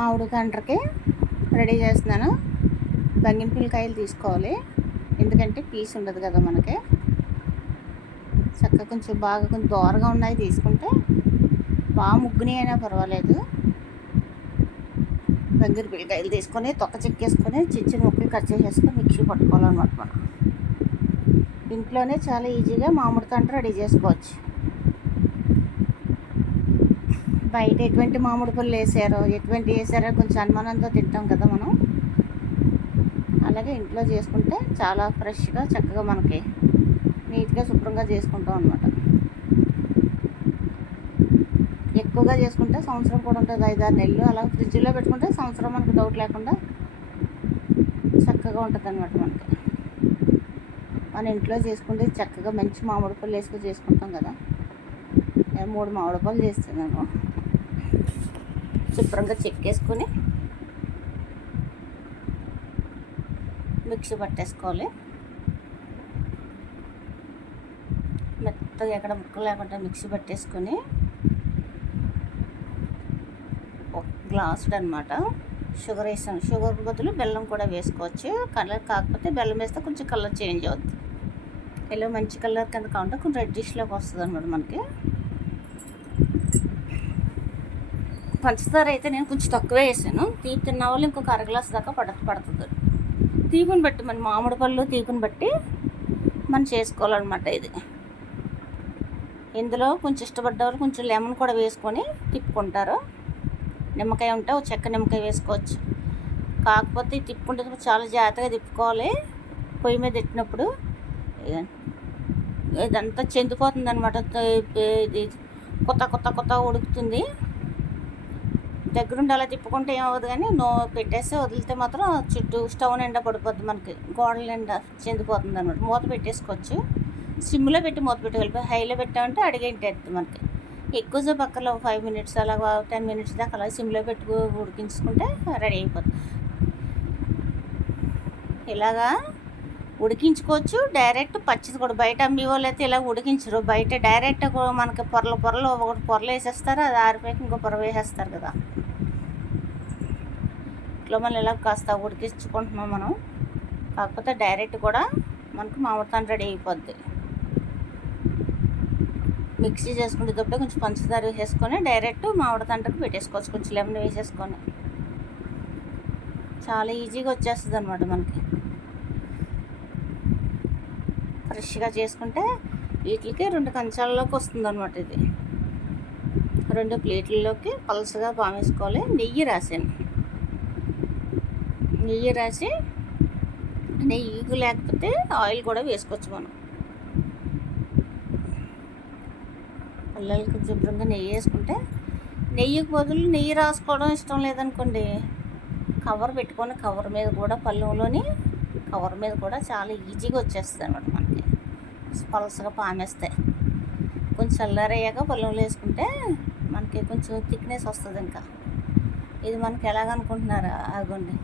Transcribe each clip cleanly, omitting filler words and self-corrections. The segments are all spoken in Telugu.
మామిడి కండ్రకి రెడీ చేస్తున్నాను. బంగినపల్లికాయలు తీసుకోవాలి, ఎందుకంటే పీస్ ఉండదు కదా మనకి. చక్కగా కొంచెం దోరగా ఉన్నాయి తీసుకుంటే బాగా ముగ్గుని అయినా పర్వాలేదు. బంగినపల్లికాయలు తీసుకొని తొక్క చెక్కేసుకొని చిన్న ముక్కలు కట్ చేసేసుకొని మిక్సీ పట్టుకోవాలన్నమాట. మనం ఇంట్లోనే చాలా ఈజీగా మామిడి కండ్ర రెడీ చేసుకోవచ్చు. బయట ఎటువంటి మామిడి పళ్ళు వేసారో కొంచెం అనుమానంతో తింటాం కదా మనం. అలాగే ఇంట్లో చేసుకుంటే చాలా ఫ్రెష్గా చక్కగా మనకి నీట్గా శుభ్రంగా చేసుకుంటాం అన్నమాట. ఎక్కువగా చేసుకుంటే సంవత్సరం కూడా ఉంటుంది, 5-6 నెలలు. అలా ఫ్రిడ్జ్లో పెట్టుకుంటే సంవత్సరం మనకు డౌట్ లేకుండా చక్కగా ఉంటుంది అన్నమాట. మనకి మన ఇంట్లో చేసుకుంటే చక్కగా మంచి మామిడి పళ్ళు వేసుకొని చేసుకుంటాం కదా. నేను 3 మామిడి పళ్ళు చేస్తున్నాను. శుభ్రంగా చెక్కేసుకొని మిక్సీ పట్టేసుకోవాలి. మెత్తగా ఎక్కడ ముక్కలు లేకుండా మిక్సీ పట్టేసుకొని ఒక గ్లాసుడు అనమాట షుగర్ వేసాను. షుగర్ బదులు బెల్లం కూడా వేసుకోవచ్చు. కలర్ కాకపోతే బెల్లం వేస్తే కొంచెం కలర్ చేంజ్ అవుతుంది. ఇలా మంచి కలర్ కింద కాకుండా కొంచెం రెడ్డిష్లోకి వస్తుంది అనమాట మనకి. పంచదార అయితే నేను కొంచెం తక్కువే వేసాను. తీపి తిన్న వాళ్ళు ఇంకొక 1/2 గ్లాసు దాకా పడుతుంది. తీపుని బట్టి మన మామిడి పళ్ళు తీపుని బట్టి మనం చేసుకోవాలన్నమాట. ఇది ఇందులో కొంచెం ఇష్టపడ్డవారు కొంచెం లెమన్ కూడా వేసుకొని తిప్పుకుంటారు. నిమ్మకాయ ఉంటే ఒక చెక్క నిమ్మకాయ వేసుకోవచ్చు. కాకపోతే తిప్పుకుంటే చాలా జాగ్రత్తగా తిప్పుకోవాలి. పొయ్యి మీద పెట్టినప్పుడు ఇదంతా చెందిపోతుంది అనమాట. ఇది కొత్త ఉడుకుతుంది. దగ్గరుండి అలా తిప్పుకుంటే ఏమవుతుంది, కానీ పెట్టేస్తే వదిలితే మాత్రం చుట్టూ స్టవ్ నిండా పడిపోద్ది, మనకి గోడల నిండా చెందిపోతుంది అనమాట. మూత పెట్టేసుకోవచ్చు. సిమ్లో పెట్టి మూత పెట్టి వెళ్ళిపోయి హైలో పెట్టామంటే అడిగేంటేస్తుంది మనకి. ఎక్కువసేపు పక్కలో 5 మినిట్స్ అలా 10 మినిట్స్ దాకా అలా సిమ్లో పెట్టి ఉడికించుకుంటే రెడీ అయిపోతుంది. ఇలాగా ఉడికించుకోవచ్చు. డైరెక్ట్ పచ్చిది కూడా బయట అమ్మే వాళ్ళు అయితే ఇలా ఉడికించరు. బయట డైరెక్ట్ మనకి పొరలు ఒకటి పొరలు వేసేస్తారు, అది ఆరిపోయి ఇంకో పొర వేసేస్తారు కదా. ఇట్లా మనం ఇలా కాస్త ఉడికించుకుంటున్నాం మనం. కాకపోతే డైరెక్ట్ కూడా మనకు మామిడి తాండ్ర రెడీ అయిపోద్ది. మిక్సీ చేసుకునేటప్పుడే కొంచెం పంచదార వేసేసుకొని డైరెక్ట్ మామిడి తాండ్రకు పెట్టేసుకోవచ్చు. కొంచెం లెమన్ వేసేసుకొని చాలా ఈజీగా వచ్చేస్తుంది అనమాట మనకి. ఫ్రెష్గా చేసుకుంటే వీటికి 2 కంచాలలోకి వస్తుంది అనమాట. ఇది 2 ప్లేట్లలోకి పలుసగా పామేసుకోవాలి. నెయ్యి రాసి నెయ్యి లేకపోతే ఆయిల్ కూడా వేసుకోవచ్చు మనం. పిల్లలకి శుభ్రంగా నెయ్యి వేసుకుంటే, నెయ్యికి బదులు నెయ్యి రాసుకోవడం ఇష్టం లేదనుకోండి, కవర్ పెట్టుకొని కవర్ మీద కూడా పళ్ళులోని కవర్ మీద కూడా చాలా ఈజీగా వచ్చేస్తుంది అనమాట మనకి. పలసగా పామేస్తే కొంచెం చల్లారయ్యాక పళ్ళులో వేసుకుంటే మనకి కొంచెం థిక్నెస్ వస్తుంది. ఇంకా ఇది మనకి ఎలాగనుకుంటున్నారా, అదిగోండి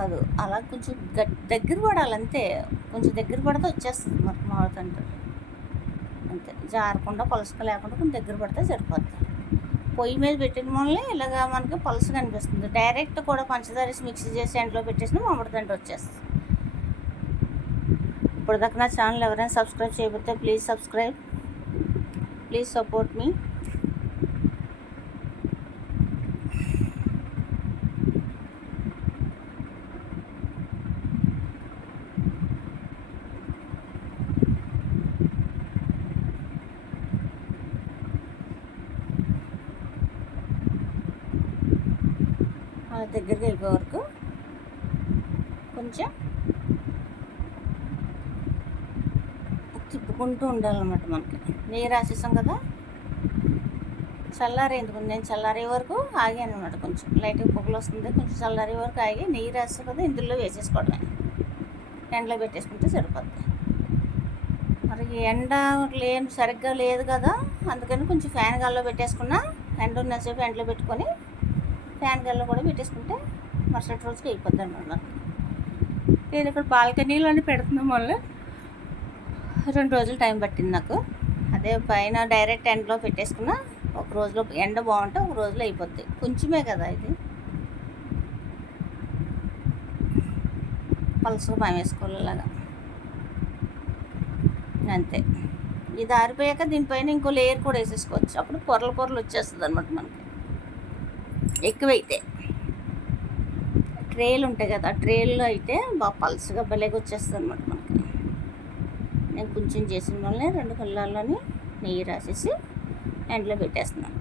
అది అలా కొంచెం దగ్గర పడాలి అంతే. కొంచెం దగ్గర పడితే వచ్చేస్తుంది మనకి మామిడి తాండ్ర అంతే. జారకుండా పలుసగా లేకుండా కొంచెం దగ్గర పడితే సరిపోద్ది. పొయ్యి మీద పెట్టిన వల్ల ఇలాగా మనకి పలుసగా అనిపిస్తుంది. డైరెక్ట్ కూడా పంచదార మిక్సీ చేసి ఎండలో పెట్టేసిన మామిడి తాండ్ర వచ్చేస్తుంది. ఇప్పుడు దాకా నా ఛానల్ ఎవరైనా సబ్స్క్రైబ్ చేయకపోతే ప్లీజ్ సబ్స్క్రైబ్, ప్లీజ్ సపోర్ట్ మీ. దగ్గరికి అయిపోయే వరకు కొంచెం తిప్పుకుంటూ ఉండాలన్నమాట. మనకి నెయ్యి రాసేసాం కదా, చల్లారేందుకు నేను చల్లారే వరకు ఆగాను అనమాట. కొంచెం లైట్గా పొగలు వస్తుంది, కొంచెం చల్లారే వరకు ఆగి నెయ్యి రాస్తాం కదా ఇందులో వేసేసుకోవడమే. ఎండలో పెట్టేసుకుంటే సరిపోద్ది. మరి ఎండ సరిగ్గా లేదు కదా, అందుకని కొంచెం ఫ్యాన్ గాల్లో పెట్టేసుకున్నా. ఎండ ఉన్నసేపు ఎండలో పెట్టుకొని ఫ్యాన్ గాల్లో కూడా పెట్టేసుకుంటే మరుసటి రోజుకి అయిపోద్ది అనమాట. నాకు నేను ఇక్కడ బాల్కనీలోనే పెడుతున్నాం వల్ల 2 రోజులు టైం పట్టింది నాకు. అదే పైన డైరెక్ట్ ఎండలో పెట్టేసుకున్నా ఒక రోజులో ఎండ బాగుంటే ఒక రోజులో అయిపోద్ది. కొంచెమే కదా ఇది, పలుసుగా మేము వేసుకోవాలి ఇలాగా, అంతే. ఇది ఆరిపోయాక దీనిపైన ఇంకో లేయర్ కూడా వేసేసుకోవచ్చు. అప్పుడు పొరలు పొరలు వచ్చేస్తుంది అనమాట మనకి. ఎక్కువైతే ట్రేలు ఉంటాయి కదా, ట్రేల్లో అయితే బాగా పలుసుగా భలేగా వచ్చేస్తుంది అనమాట మనకి. నేను కొంచెం చేసిన వల్లనే 2 కలర్లోని నెయ్యి రాసేసి ఎండలో పెట్టేస్తున్నాను.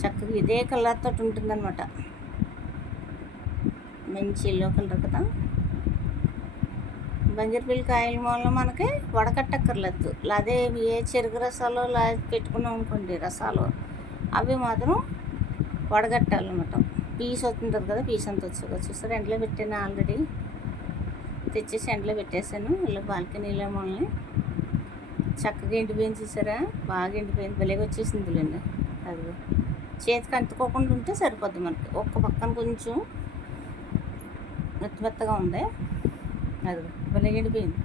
చక్కగా ఇదే కలర్ తోటి ఉంటుందన్నమాట. మంచి ఎల్లో కలర్ కదా. బంజరపల్లి కాయల మూలన మనకి వడకట్టక్కర్లేదు. అదే ఏ చెరుకు రసాలు పెట్టుకున్నాం అనుకోండి, రసాలు అవి మాత్రం వడగట్టాలన్నమాట. పీస్ అవుతుంటుంది కదా, పీస్ అంత వచ్చేసారి ఎండలో పెట్టాను. ఆల్రెడీ తెచ్చేసి ఎండలో పెట్టేశాను. ఇలా బాల్కనీలో మూలని చక్కగా ఎండిపోయింది, చూసారా, బాగా ఎండిపోయింది, భలేగా వచ్చేసింది లేండి. అది చేతికి అంటుకోకుండా ఉంటే సరిపోద్ది మనకి. ఒక్క పక్కన కొంచెం మెత్తగా ఉంది, అది భలేగా ఎండిపోయింది.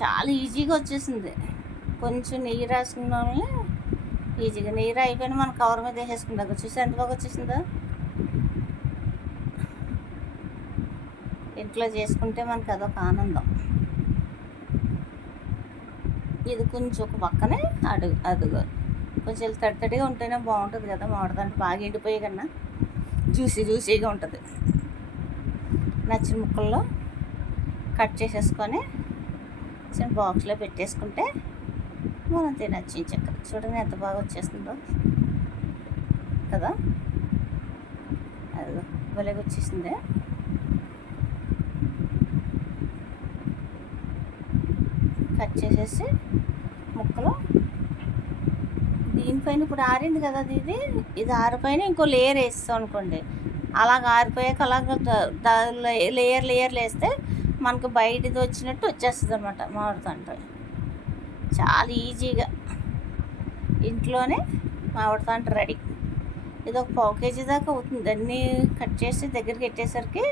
చాలా ఈజీగా వచ్చేసింది. కొంచెం నెయ్యి రాసుకున్న వాళ్ళని ఈజీగా, నెయ్యి అయిపోయినా మనం కవర్ మీద వేసేసుకుంటాం. చూసి ఎంత బాగా వచ్చేసిందో. ఇంట్లో చేసుకుంటే మనకు అదొక ఆనందం. ఇది కొంచెం ఒక పక్కనే అదుగు కొంచెం తడితడిగా ఉంటేనే బాగుంటుంది కదా. మామిడిదంటే బాగా ఎండిపోయే కన్నా జ్యూసీగా ఉంటుంది. నచ్చిన ముక్కల్లో కట్ చేసేసుకొని చిన్న బాక్స్లో పెట్టేసుకుంటే మనం తినచ్చు. చక్కగా చూడండి ఎంత బాగా వచ్చేస్తుందో కదా. అది భలేగా వచ్చేసిందే. కట్ చేసేసి ముక్కలు దీనిపైన ఇప్పుడు ఆరింది కదా, ఇది ఆరిపైన ఇంకో లేయర్ వేస్తాం అనుకోండి. అలాగ ఆరిపోయాక అలాగ లేయర్లు వేస్తే మనకు బయటది వచ్చినట్టు వచ్చేస్తుంది అనమాట. మామిడితండ్రి చాలా ఈజీగా ఇంట్లోనే మామిడితండ్రి రెడీ. ఇది ఒక 1/4 కేజీ దాకా అవుతుంది. అన్నీ కట్ చేసి దగ్గరికి పెట్టేసరికి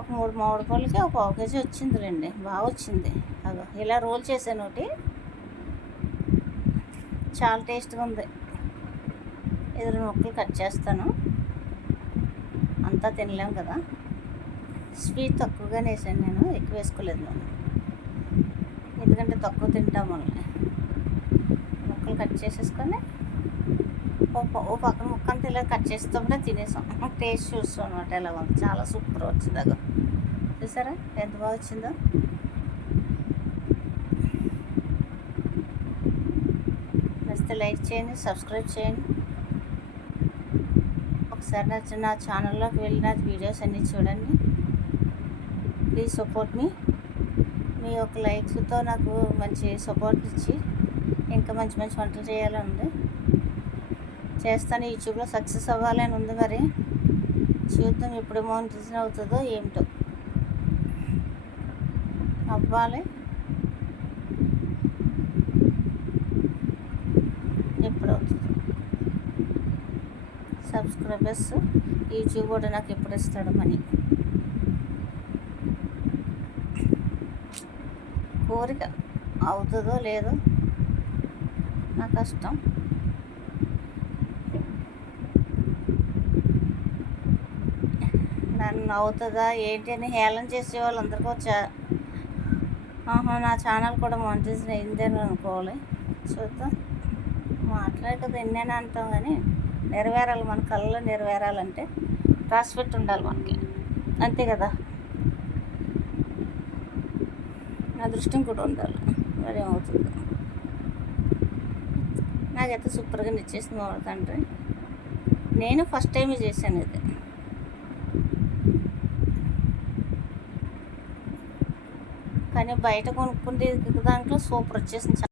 ఒక 3 మామిడి పళ్ళకి ఒక 1/4 కేజీ వచ్చిందిలేండి, బాగా వచ్చింది. అదో ఇలా రోల్ చేశాను ఒకటి, చాలా టేస్ట్గా ఉంది. ఇది 2 ముక్కలు కట్ చేస్తాను, అంతా తినలేము కదా. స్వీట్ తక్కువగానే వేసాను నేను, ఎక్కువ వేసుకోలేదు నేను, ఎందుకంటే తక్కువ తింటాం వాళ్ళని. ముక్కలు కట్ చేసేసుకొని ఓ పక్కన ముక్క అంతా ఇలా కట్ చేస్తుంటే తినేసాం. టేస్ట్ చూస్తాం అనమాట ఎలా ఉంది. చాలా సూపర్ వచ్చింది. అదో చూసారా ఎంత బాగా వచ్చిందో. నచ్చితే లైక్ చేయండి, సబ్స్క్రైబ్ చేయండి. ఒకసారి నా ఛానల్లోకి వెళ్ళి నా వీడియోస్ అన్నీ చూడండి. ప్లీజ్ సపోర్ట్ మీ యొక్క లైక్స్తో నాకు మంచి సపోర్ట్ ఇచ్చి ఇంకా మంచి మంచి వంటలు చేయాలని ఉంది. చేస్తాను, యూట్యూబ్లో సక్సెస్ అవ్వాలని ఉంది. మరి చూద్దాం ఎప్పుడు మోనిటైజేషన్ అవుతుందో ఏమిటో. అవ్వాలి, ఎప్పుడు అవుతుంది. సబ్స్క్రైబర్స్ యూట్యూబ్ కూడా నాకు ఎప్పుడు ఇస్తాడు మనీ. కోరిక అవుతుందో లేదో నా కష్టం. నన్ను అవుతుందా ఏంటి అని హేళన చేసే వాళ్ళందరికీ నా ఛానల్ కూడా మానిటైజేషన్ అయిందని అనుకోవాలి. చూద్దాం, మాట్లాడే కదా ఎన్నైనా అంటాం, కానీ నెరవేరాలి. మన కళ్ళలో నెరవేరాలంటే రాసిపెట్టి ఉండాలి మనకి, అంతే కదా. అదృష్టం కూడా ఉండాలి, మరి ఏమవుతుంది. నాకైతే సూపర్గా నచ్చేసింది మామిడితండ్రి. నేను ఫస్ట్ టైం చేశాను ఇది. కానీ బయట కొనుక్కుంటే దాంట్లో సూపర్ వచ్చేసింది.